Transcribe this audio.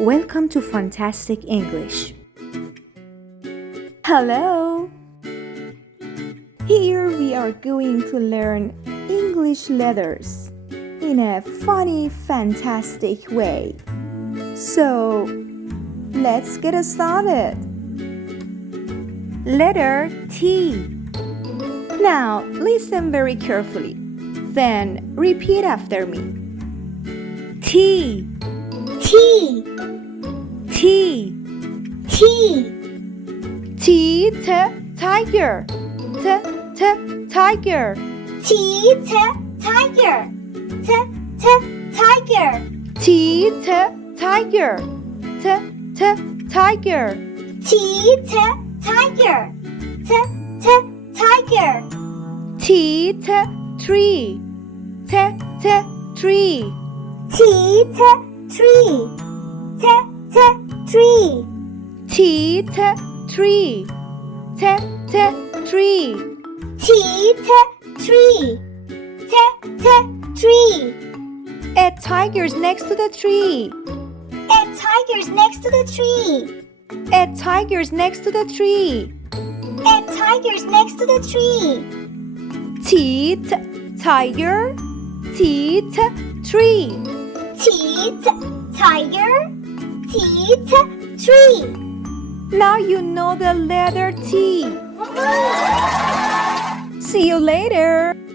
Welcome to Fantastic English. Hello! Here we are going to learn English letters in a funny, fantastic way. So, let's get started. Letter T. Now, listen very carefully. Then, repeat after me. T. T. T. T. T. Tiger. Tiger. T. Tiger. Tiger. T. Tiger. Tiger. T. Tiger. Tiger. T. Tree. Tree. T. Tree. Tree. T. Tree. Tree. T. Tree. Tree. A tiger's next to the tree. A tiger's next to the tree. A tiger's next to the tree. A tiger's next to the tree. Teeth, tiger, teeth, tree. Teeth, tiger, teeth, tree. Now you know the letter T. See you later.